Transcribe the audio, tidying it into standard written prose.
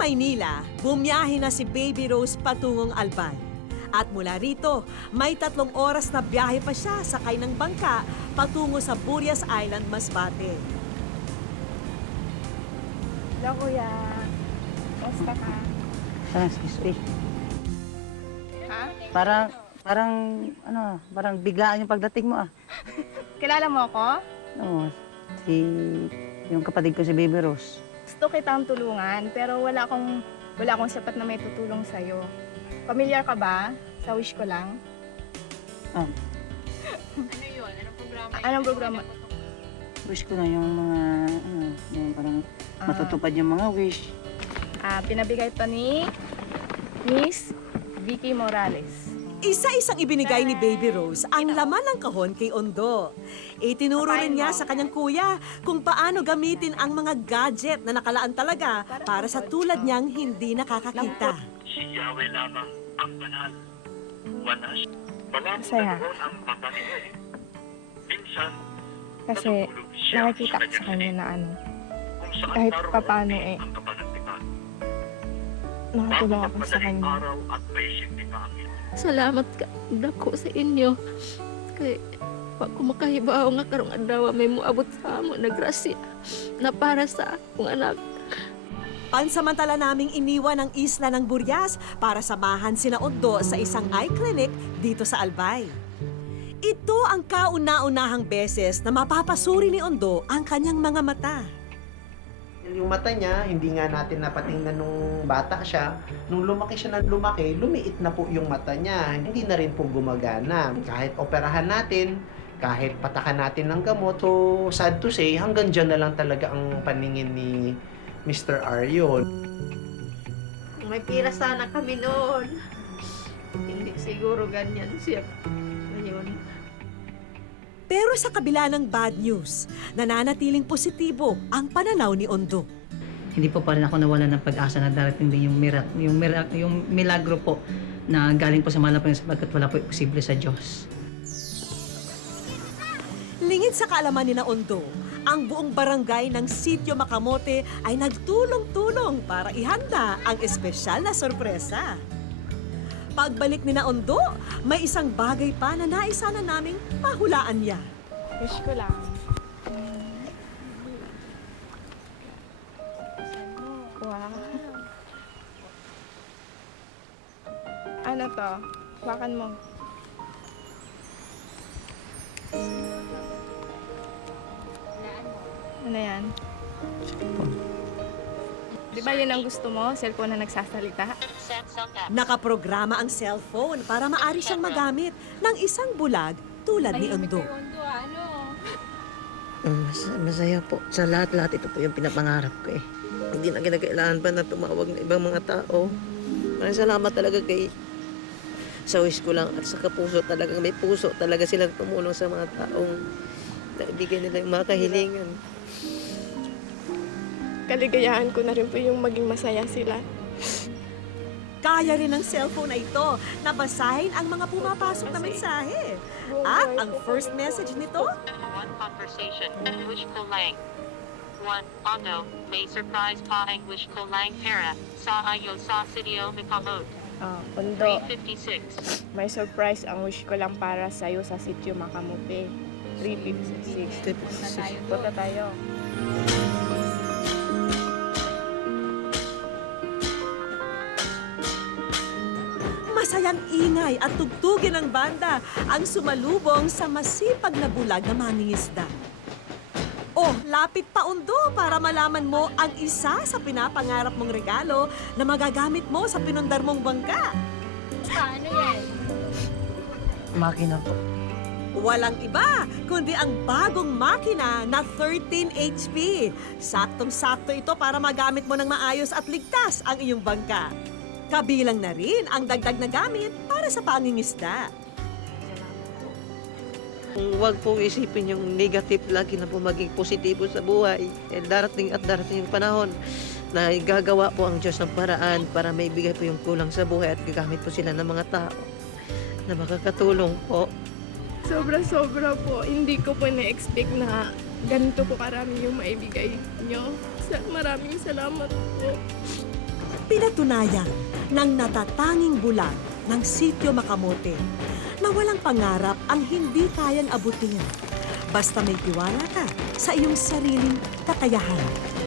Maynila, bumiyahe na si Baby Rose patungong Albay. At mula rito, may 3 oras na biyahe pa siya sakay ng bangka patungo sa Burias Island, Masbate. Hello, kuya. Basta ka. Excuse me. Ha? Parang biglaan yung pagdating mo ah. Kilala mo ako? Oo, yung kapatid ko si Baby Rose. Gusto kitang tulungan, pero wala akong sapat na may tutulong sa'yo. Pamilyar ka ba? Sa wish ko lang. Ah, Ano yun? Anong programa? Anong programa? wish ko na yung mga, yung parang matutupad yung mga wish. Pinabigay to ni Miss Vicky Morales. Isa-isang ibinigay ni Baby Rose ang laman ng kahon kay Ondo. Itinuro rin niya sa kanyang kuya kung paano gamitin ang mga gadget na nakalaan talaga para sa tulad niyang hindi nakakakita. Si Yahweh lamang ang banal. Wanas. Walang Masaya. ang babae. Minsan, Kasi natutulog siya nakikita ko sa kanya na kung saan kahit naroon papaano ang kapanagtikan. nakatulong ako sa Madaling kanya. araw at may sintinangin. Salamat ka dako sa inyo. Kay wa ko makahibaw nga karong adlaw may moabot sa amo na grasya na para sa akong anak. Pansamantala naming iniwan ang isla ng Burias para samahan sina Ondo sa isang eye clinic dito sa Albay. Ito ang kauna-unahang beses na mapapasuri ni Ondo ang kanyang mga mata. Yung mata niya, hindi nga natin napatingnan nung bata siya. Nung lumaki siya ng lumaki, lumiit na po yung mata niya. Hindi na rin po gumagana. Kahit operahan natin, kahit patakan natin ng gamot. So, sad to say, hanggang dyan na lang talaga ang paningin ni Mr. Aryon. May pira sana kami noon. Hindi siguro ganyan siya ngayon. Pero sa kabila ng bad news, nananatiling positibo ang pananaw ni Ondo. Hindi po pa rin ako nawala ng pag-asa na darating din yung milagro po na galing po sa malapang sapagkat wala po posible sa Diyos. Lingid sa kaalaman ni na Ondo, ang buong barangay ng Sitio Makamote ay nagtulong-tulong para ihanda ang espesyal na sorpresa. Pagbalik ni na Ondo, may isang bagay pa na naisa na naming mahulaan niya. Wish ko lang. Wow. Ano to? Hawakan mo. Ano yan? Di ba yun ang gusto mo? Cellphone na nagsasalita? Nakaprograma ang cellphone para maari siyang magamit ng isang bulag tulad ni Ondo. Masaya po. Sa lahat-lahat ito po yung pinapangarap ko eh. Hindi na kinakailangan pa na tumawag ng ibang mga tao. Maraming salamat talaga kay sa wish ko lang at sa kapuso talaga. May puso talaga silang tumulong sa mga taong naibigay nila yung mga kahilingan. Kaligayahan ko na rin po yung maging masaya sila. Kaya rin ng cellphone na ito na basahin ang mga pumapasok na mensahe. At ang first message nito, One conversation, wish ko lang. One, Ondo, may surprise pa ang wish ko lang pera sa ayo sa Sitio Makamote. Ondo, 356. may surprise ang wish ko lang para sa'yo sa Sitio Makamote. 356. Punta tayo. masayang ingay at tugtugin ng banda ang sumalubong sa masipag na bulag na mangingisda. Oh, lapit pa Ondo para malaman mo ang isa sa pinapangarap mong regalo na magagamit mo sa pinundar mong bangka. Ano yan? Makina po. Walang iba, kundi ang bagong makina na 13 HP. Saktong-sakto ito para magamit mo ng maayos at ligtas ang iyong bangka. Kabilang na rin ang dagdag na gamit para sa pangingisda. Kung huwag pong isipin yung negative lagi na po maging positibo sa buhay. Darating yung panahon na gagawa po ang Diyos ng paraan para maibigay po yung kulang sa buhay at gagamit po sila ng mga tao na makakatulong po. Sobra-sobra po. Hindi ko po na-expect na ganito po karami yung maibigay nyo. Maraming salamat po. Pinatunayan ng natatanging bulag ng Sitio Makamote na walang pangarap ang hindi kayang abutin. Basta may tiwala ka sa iyong sariling kakayahan.